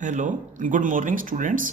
Hello, good morning students.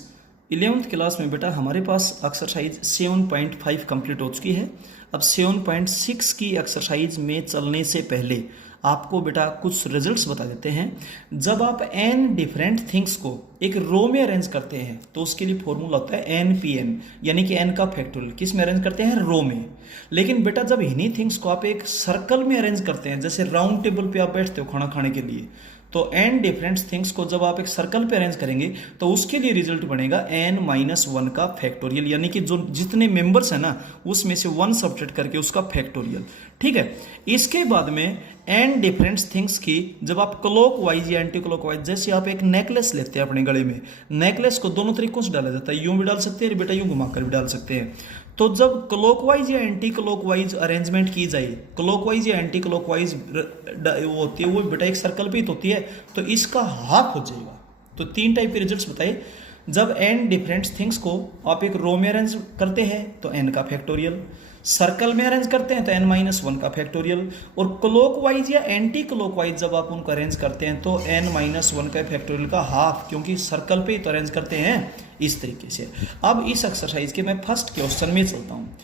11th class में बेटा हमारे पास एक्सरसाइज 7.5 कंप्लीट हो चुकी है। अब 7.6 की एक्सरसाइज में चलने से पहले आपको बेटा कुछ रिजल्ट्स बता देते हैं। जब आप n डिफरेंट थिंग्स को एक रो में अरेंज करते हैं तो उसके लिए फॉर्मूला होता है NPN, यानी कि n का फैक्टोरियल। किस में अरेंज करते हैं? रो में। लेकिन बेटा जब इन्हीं थिंग्स को आप एक सर्कल में अरेंज करते हैं, जैसे राउंड टेबल पे आप बैठते हो खाना खाने के लिए, तो n डिफरेंट थिंग्स को जब आप एक सर्कल पे अरेंज करेंगे तो उसके लिए रिजल्ट बनेगा n-1 का फैक्टोरियल, यानी कि जो जितने मेंबर्स है ना उसमें से 1 सब्ट्रैक्ट करके उसका फैक्टोरियल। ठीक है। इसके बाद में n डिफरेंट थिंग्स की जब आप क्लॉक वाइज या एंटी क्लॉक वाइज, जैसे आप एक नेकलेस लेते हैं अपने गले में, नेकलेस को दोनों तरीकों से डाला जाता है, यूं भी डाल सकते हैं बेटा, यूं घुमाकर भी डाल सकते हैं। तो जब क्लॉकवाइज या एंटी क्लॉकवाइज अरेंजमेंट की जाए, क्लॉकवाइज या एंटी क्लॉकवाइज वो होती है, वो बेटा एक सर्कल पे ही होती है, तो इसका हाफ हो जाएगा। तो 3 टाइप के रिजल्ट्स बताए। जब n डिफरेंट थिंग्स को आप एक रो में अरेंज करते हैं तो n का फैक्टोरियल, सर्कल में अरेंज करते हैं तो n-1 का फैक्टोरियल, और क्लॉकवाइज या एंटी क्लॉकवाइज जब आप उनको अरेंज करते हैं तो n-1 का फैक्टोरियल का हाफ, क्योंकि सर्कल पे ही तो अरेंज करते हैं इस तरीके से। अब इस एक्सरसाइज के मैं फर्स्ट क्वेश्चन में चलता हूँ।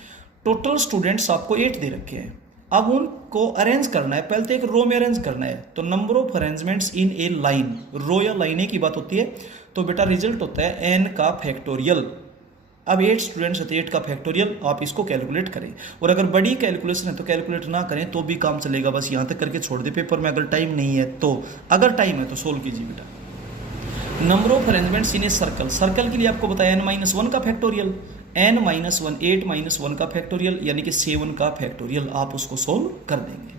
टोटल स्टूडेंट्स आपको 8 दे रखे हैं। अब उनको अरेंज करना है, पहले तो एक रो में अरेंज करना है, तो number of arrangements in a line, row या लाइनें की बात होती है, तो बेटा रिजल्ट होता है n का फैक्टोरियल। अब 8 स्टूडेंट्स है तो 8 का फैक्टोरियल आप इसको कैलकुलेट करें, और अगर बड़ी कैलकुलेशन है तो कैलकुलेट ना करें तो भी काम चलेगा, बस यहाँ तक करके छोड़ दे पेपर में, अगर टाइम नहीं है तो। अगर टाइम है तो सोल्व कीजिए बेटा। Number of arrangements in a circle, circle के लिए आपको बताया n-1 का फैक्टोरियल, n-1 8-1 का फैक्टोरियल, यानी कि 7 का फैक्टोरियल। आप उसको सोल्व कर देंगे।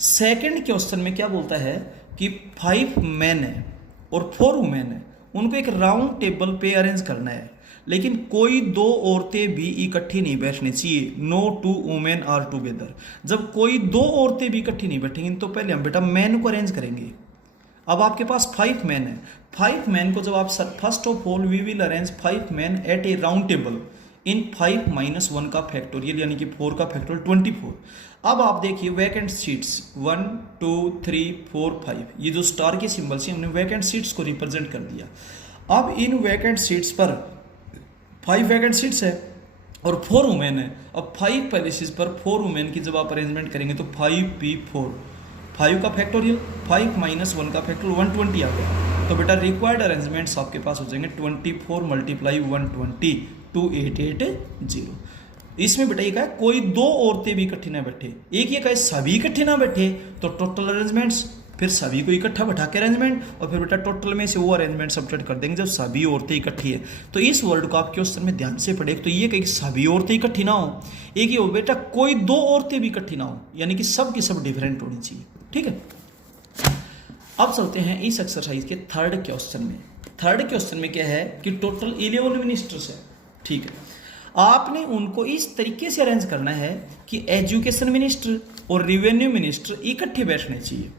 सेकंड क्वेश्चन में क्या बोलता है कि 5 मैन है और 4 वुमेन है, उनको एक राउंड टेबल पे अरेंज करना है, लेकिन कोई 2 औरतें भी इकट्ठी नहीं बैठनी चाहिए। No 2 women are together. जब कोई 2 औरतें भी इकट्ठी नहीं बैठेंगी तो पहले हम बेटा मैन को अरेंज करेंगे। अब आपके पास 5 मैन है, 5 मैन को जब आप first of all we will arrange 5 man at a round table in 5-1 का फैक्टोरियल, यानी कि 4 का फैक्टोरियल 24। अब आप देखिए वैकेंट सीट्स 1 2 3 4 5, ये जो स्टार के सिंबल से हमने वैकेंट सीट्स को रिप्रेजेंट कर दिया। अब इन वैकेंट सीट्स पर 5 वैकेंट सीट्स है और 4 वुमेन है। अब 5 प्लेसेस पर 4 वुमेन की जब आप अरेंजमेंट करेंगे तो 5p4, 5 का फैक्टोरियल 5-1 का फैक्टोरियल 120 आ गया। तो बेटा रिक्वायर्ड अरेंजमेंट्स आपके पास हो जाएंगे 24 × 120 2880। इसमें बेटा ये कहा कोई 2 औरतें भी इकट्ठी ना बैठे, एक ये कहा सभी इकट्ठे ना बैठे, तो टोटल अरेंजमेंट्स, फिर सभी को इकट्ठा बैठा के अरेंजमेंट, और फिर बेटा टोटल में से वो अरेंजमेंट सब्ट्रैक्ट कर देंगे जब सभी औरतें इकट्ठी है। तो इस वर्ड को आप क्वेश्चन में ध्यान से पढ़े, तो ये कहीं सभी औरतें इकट्ठी ना हो, एक ही हो बेटा कोई 2 औरतें भी इकट्ठी ना हो, यानी कि सब की सब डिफरेंट होनी चाहिए। ठीक है। अब चलते हैं इस एक्सरसाइज के थर्ड क्वेश्चन में। थर्ड क्वेश्चन में क्या है कि टोटल 11 मिनिस्टर्स है। ठीक है। आपने उनको इस तरीके से अरेंज करना है कि एजुकेशन मिनिस्टर और रिवेन्यू मिनिस्टर इकट्ठे बैठने चाहिए।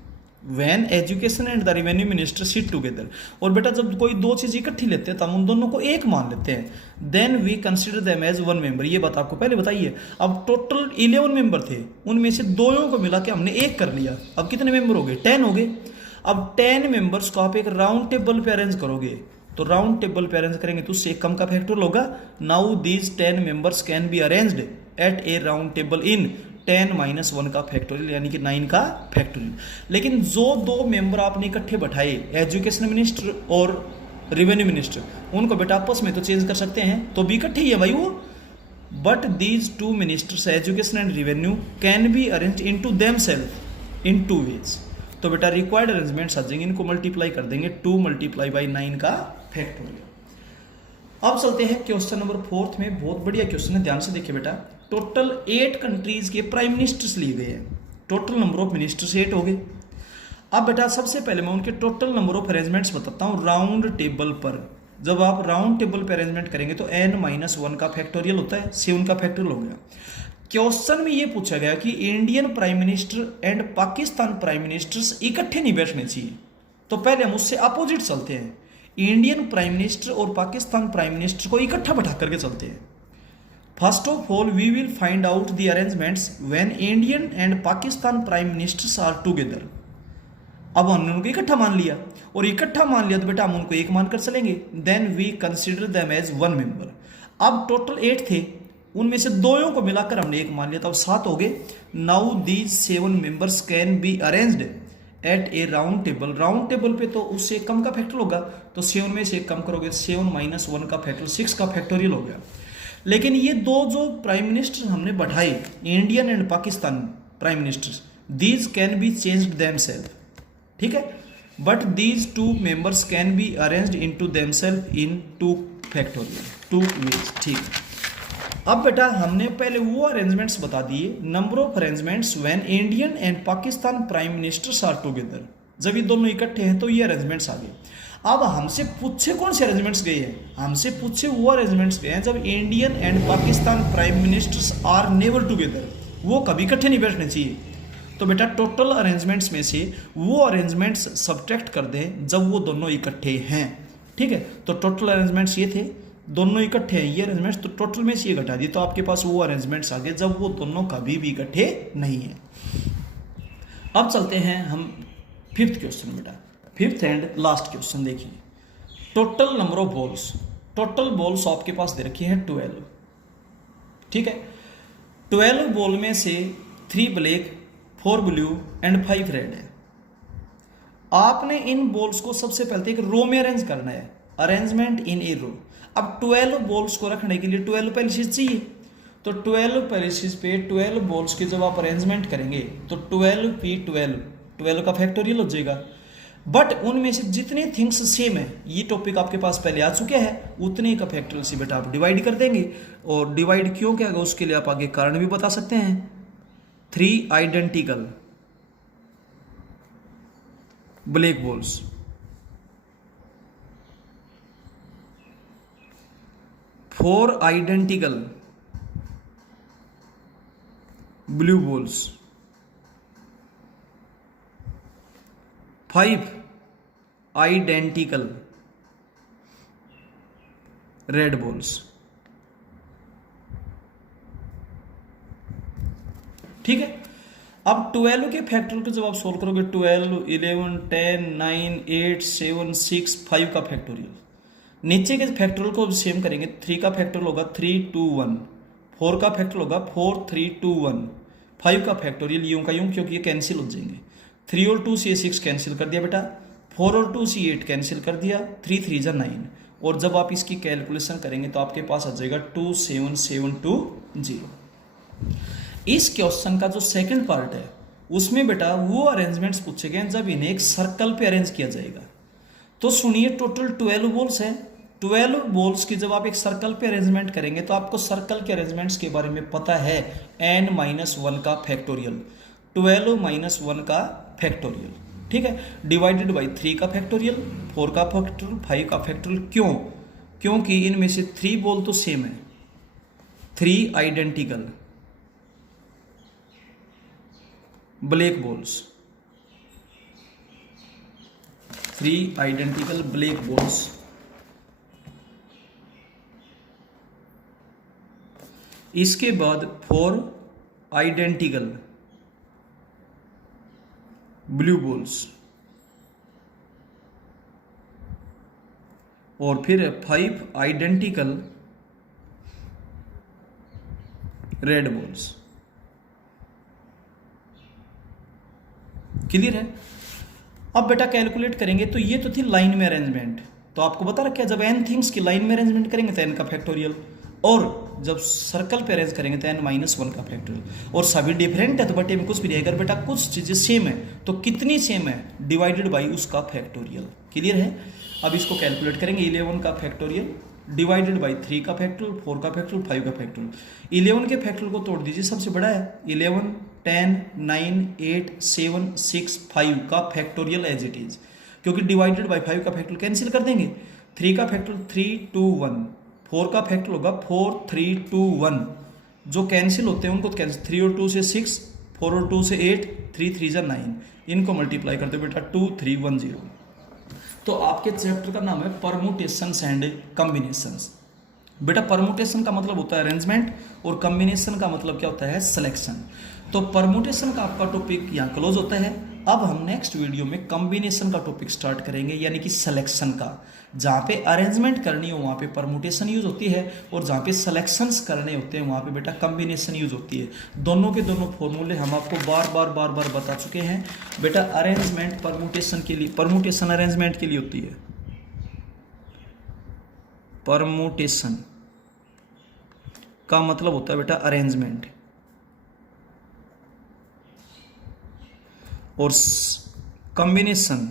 When education and the revenue minister sit together, और बेटा जब कोई 2 चीज इकट्ठी लेते हैं तो हम उन दोनों को एक मान लेते हैं, then we consider them as 1 member. ये बात आपको पहले बताइए। अब टोटल 11 मेंबर थे, उनमें से 2 को मिला के हमने एक कर लिया। अब कितने मेंबर हो गए? 10 हो गए। अब 10 मेंबर्स को आप एक राउंड टेबल पे अरेंज करोगे, तो राउंड टेबल पे अरेंज करेंगे तो उससे एक कम का फैक्टोरियल होगा। Now these 10 members can be arranged at a round table in 10-1 का फैक्टोरियल, यानी कि 9 का फैक्टोरियल। लेकिन जो 2 मेंबर आपने इकट्ठे बैठाए, एजुकेशन मिनिस्टर और रेवेन्यू मिनिस्टर, उनको बेटा आपस में तो चेंज कर सकते हैं, तो भी इकट्ठे ही है भाई वो। But these 2 ministers education and revenue can be arrange in to them self in 2 ways. तो बेटा रिक्वायर्ड अरेंजमेंट्स आ जाएंगे, इनको मल्टीप्लाई कर देंगे 2 × 9 का फैक्टोरियल। अब चलते हैं क्वेश्चन नंबर 4 में। बहुत बढ़िया क्वेश्चन है, ध्यान से देखिए बेटा। टोटल 8 कंट्रीज के प्राइम मिनिस्टर्स लिए गए हैं, टोटल नंबर ऑफ मिनिस्टर्स 8 हो गए। अब बेटा सबसे पहले मैं उनके टोटल नंबर ऑफ अरेंजमेंट्स बताता हूँ राउंड टेबल पर। जब आप राउंड टेबल पर अरेंजमेंट करेंगे तो n-1 का फैक्टोरियल होता है, 7 का फैक्टोरियल हो गया। क्वेश्चन में ये पूछा गया कि Indian prime minister and Pakistan prime ministers इकट्ठे नहीं बैठने चाहिए, तो पहले हम उससे अपोजिट चलते हैं। इंडियन प्राइम मिनिस्टर और पाकिस्तान प्राइम मिनिस्टर को इकट्ठा बैठा करके चलते हैं। First of all we will find out the arrangements when Indian and Pakistan prime ministers are together. अब हमने उनको इकट्ठा मान लिया, और इकट्ठा मान लिया तो बेटा हम उनको एक मानकर चलेंगे। Then we consider them as one member. अब टोटल 8 थे, उनमें से दोयों को मिलाकर हमने एक मान लिया, तो अब 7 हो गए। Now these 7 members can be arranged at a round table. Round table पे तो उससे कम का फैक्टर होगा, तो 7 में से एक कम करोगे, 7 - 1 का फैक्टर 6 का फैक्टोरियल हो गया। लेकिन ये दो जो प्राइम मिनिस्टर हमने बढ़ाए, Indian and Pakistan prime ministers, these can be changed themselves, ठीक है, but these 2 members can be arranged into themselves in 2 factorial, 2 ways, ठीक। अब बेटा हमने पहले वो अरेंजमेंट्स बता दिए, number of arrangements when Indian and Pakistan prime ministers are together, जब ये दोनों इकट्ठे हैं तो ये अरेंजमेंट्स आ गए। अब हमसे पूछे कौन से अरेंजमेंट्स गए हैं, हमसे पूछे वो अरेंजमेंट्स गए हैं जब Indian and Pakistan prime ministers are never together, वो कभी इकट्ठे नहीं बैठने चाहिए। तो बेटा टोटल अरेंजमेंट्स में से वो अरेंजमेंट्स सब्ट्रैक्ट कर दें जब वो दोनों इकट्ठे हैं, ठीक है। तो टोटल अरेंजमेंट्स ये थे, दोनों इकट्ठे हैं ये अरेंजमेंट्स, तो टोटल में से ये घटा दिए, तो आपके पास वो अरेंजमेंट्स आ गए जब वो दोनों कभी भी इकट्ठे नहीं है। अब चलते हैं हम 5th क्वेश्चन बेटा, 5th एंड लास्ट क्वेश्चन देखिए। Total number of balls, total balls आपके पास दे रखी है 12, ठीक है। 12 बॉल में से 3 ब्लैक, 4 ब्लू एंड 5 रेड है। आपने इन बॉल्स को सबसे पहले एक रो में अरेंज करना है, अरेंजमेंट इन ए रो। अब 12 बॉल्स को रखने के लिए 12 पैलिसेस चाहिए, तो 12 पैलिसेस पे 12 बॉल्स की जब आप अरेंजमेंट करेंगे तो 12 का फैक्टोरियल हो जाएगा। बट उनमें से जितने थिंग्स सेम है, ये टॉपिक आपके पास पहले आ चुके हैं, उतने का फैक्टोरियल से बेटा आप डिवाइड कर देंगे। और डिवाइड क्यों क्या होगा उसके लिए आप आगे कारण भी बता सकते हैं। 3 identical black balls, 4 identical blue balls, 5 identical red balls, ठीक है। अब 12 के फैक्टोरियल को जब आप सोल्व करोगे, 12, 11, 10, 9, 8, 7, 6, 5 का फैक्टोरियल, नीचे के फैक्टोरियल को सेम करेंगे। 3 का फैक्टोरियल होगा 3, 2, 1, 4 का फैक्टोरियल होगा 4, 3, 2, 1, 5 का फैक्टोरियल यूं का यूं, क्योंकि ये कैंसिल हो जाएंगे। 3 और 2 से 6 कैंसिल कर दिया बेटा, 4 और 2 से 8 कैंसिल कर दिया, 3 3 जा 9। और जब आप इसकी कैलकुलेशन करेंगे तो आपके पास आ जाएगा 27720। इस क्वेश्चन का जो सेकंड पार्ट है उसमें बेटा वो अरेंजमेंट्स पूछे गए जब इन्हें एक सर्कल पे अरेंज किया जाएगा। तो सुनिए, टोटल 12 बॉल्स है, 12 बॉल्स की जब आप एक सर्कल पे अरेंजमेंट करेंगे तो आपको सर्कल के अरेंजमेंट्स के बारे में पता है, n-1 का फैक्टोरियल, 12 - 1 का फैक्टोरियल, ठीक है, डिवाइडेड बाई 3 का फैक्टोरियल, 4 का फैक्टोरियल, 5 का फैक्टोरियल। क्यों? क्योंकि इनमें से 3 बॉल तो सेम है, 3 identical black balls, 3 identical black balls, इसके बाद 4 आइडेंटिकल ब्लू बॉल्स, और फिर 5 आइडेंटिकल रेड बॉल्स। क्लियर है? अब बेटा कैलकुलेट करेंगे तो ये तो थी लाइन में अरेंजमेंट, तो आपको बता रखा है जब n थिंग्स की लाइन में अरेंजमेंट करेंगे तो n का फैक्टोरियल, और जब सर्कल पे अरेंज करेंगे तो n-1 का फैक्टोरियल। और सभी डिफरेंट है तो बटे में कुछ भी नहीं, अगर बेटा कुछ चीजें सेम है तो कितनी सेम है, डिवाइडेड बाई उसका फैक्टोरियल। क्लियर है? अब इसको कैलकुलेट करेंगे, 11 का फैक्टोरियल डिवाइडेड बाई 3 का फैक्टोरियल, 4 का फैक्टोरियल, 5 का फैक्टोरियल। 11 के फैक्टोरियल को तोड़ दीजिए, सबसे बड़ा है 11, 10, 9, 8, 7, 6, 5 का फैक्टोरियल एज इट इज, क्योंकि डिवाइडेड बाई 5 का फैक्टोरियल कैंसिल कर देंगे। 3 का फैक्टोरियल 3, 2, 1, 4 का फैक्टोरियल होगा 4, 3, 2, 1, जो कैंसिल होते हैं उनको कैंसिल, 3 और 2 से 6, 4 और 2 से 8, 3 3 जा 9, इनको मल्टीप्लाई करते हो बेटा 2310। तो आपके चैप्टर का नाम है परमुटेशंस एंड कॉम्बिनेशंस। बेटा परमुटेशन का मतलब होता है अरेंजमेंट और कॉम्बिनेशन का मतलब क्या होता है, सिलेक्शन। तो परमुटेशन का आपका टॉपिक यहाँ क्लोज होता है। अब हम नेक्स्ट वीडियो में कॉम्बिनेशन का टॉपिक स्टार्ट करेंगे, यानी कि सिलेक्शन का। जहाँ पे अरेंजमेंट करनी हो वहाँ पे परमुटेशन यूज होती है, और जहाँ पे सिलेक्शंस करने होते हैं वहाँ पे बेटा कॉम्बिनेशन यूज होती है। दोनों के दोनों फॉर्मूले हम आपको बार बार बता चुके हैं बेटा। अरेंजमेंट परमुटेशन के लिए, परमुटेशन अरेंजमेंट के लिए होती है। परमुटेशन का मतलब होता है बेटा अरेंजमेंट, और कॉम्बिनेशन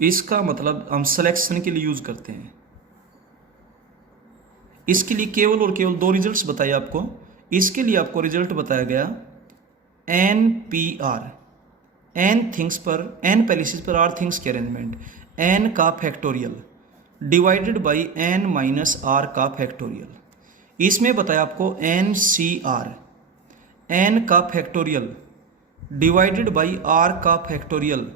इसका मतलब हम सिलेक्शन के लिए यूज करते हैं। इसके लिए केवल और केवल दो रिजल्ट्स बताए आपको। इसके लिए आपको रिजल्ट बताया गया NPR, n थिंग्स पर, n पैलिसेस पर r थिंग्स की अरेंजमेंट, n का factorial divided by n minus r का फैक्टोरियल। इसमें बताया आपको NCR, n का फैक्टोरियल डिवाइडेड बाई r का factorial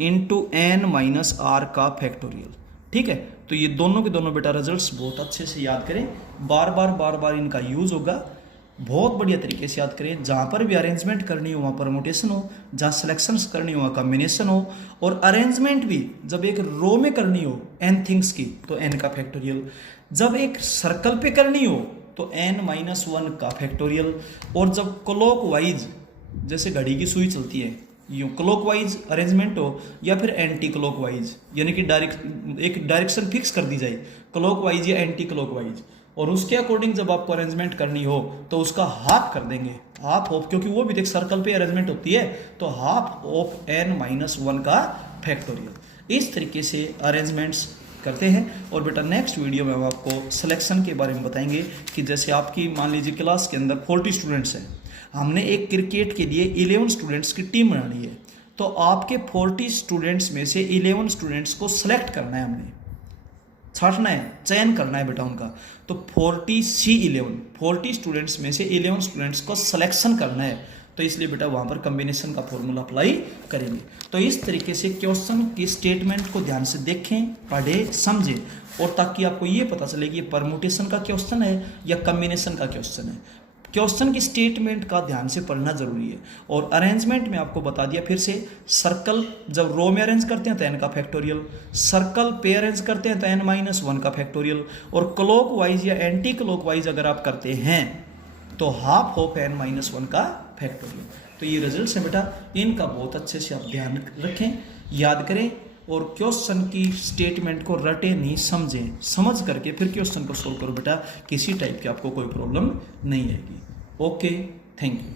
into n minus r का फैक्टोरियल। ठीक है, तो ये दोनों के दोनों बेटा रिजल्ट्स बहुत अच्छे से याद करें, बार बार इनका यूज होगा, बहुत बढ़िया तरीके से याद करें। जहाँ पर भी अरेंजमेंट करनी हो वहाँ परमुटेशन हो, जहाँ सिलेक्शंस करनी हो वहाँ कॉम्बिनेशन हो, और अरेंजमेंट भी जब एक रो में करनी हो n थिंग्स की तो n का फैक्टोरियल, जब एक सर्कल पे करनी हो तो n माइनस 1 का फैक्टोरियल, और जब क्लॉक वाइज जैसे घड़ी की सुई चलती है यूँ क्लॉक वाइज अरेंजमेंट हो, या फिर एंटी क्लॉक वाइज, यानी कि एक डायरेक्शन फिक्स कर दी जाए क्लॉक वाइज या एंटी क्लॉक वाइज, और उसके अकॉर्डिंग जब आपको अरेंजमेंट करनी हो तो उसका हाफ कर देंगे, हाफ ऑफ, क्योंकि वो भी एक सर्कल पे अरेंजमेंट होती है, तो हाफ ऑफ n माइनस 1 का फैक्टोरियल। इस तरीके से अरेंजमेंट्स करते हैं। और बेटा नेक्स्ट वीडियो में हम आपको सिलेक्शन के बारे में बताएंगे कि जैसे आपकी मान लीजिए क्लास के अंदर 40 स्टूडेंट्स हैं, हमने एक क्रिकेट के लिए 11 स्टूडेंट्स की टीम बनानी है, तो आपके 40 स्टूडेंट्स में से 11 स्टूडेंट्स को सिलेक्ट करना है, हमने छांटना है, चयन करना है बेटा उनका। तो 40 स्टूडेंट्स में से 11 स्टूडेंट्स को सिलेक्शन करना है, तो इसलिए बेटा वहाँ पर कॉम्बिनेशन का फॉर्मूला अप्लाई करेंगे। तो इस तरीके से क्वेश्चन की स्टेटमेंट को ध्यान से देखें, पढ़ें, समझें, और ताकि आपको ये पता चले कि ये परमुटेशन का क्वेश्चन है या कॉम्बिनेशन का क्वेश्चन है। क्वेश्चन की स्टेटमेंट का ध्यान से पढ़ना जरूरी है। और अरेंजमेंट में आपको बता दिया फिर से, सर्कल जब रो में अरेंज करते हैं तो n का फैक्टोरियल, सर्कल पे अरेंज करते हैं तो n माइनस 1 का फैक्टोरियल, और क्लॉक वाइज या एंटी क्लॉक वाइज अगर आप करते हैं तो हाफ ऑफ n माइनस 1 का फैक्टोरियल। तो ये रिजल्ट्स हैं बेटा, इनका बहुत अच्छे से आप ध्यान रखें, याद करें, और क्वेश्चन की स्टेटमेंट को रटे नहीं, समझें, समझ करके फिर क्वेश्चन को सोल्व करो बेटा, किसी टाइप की आपको कोई प्रॉब्लम नहीं आएगी। Okay, thank you.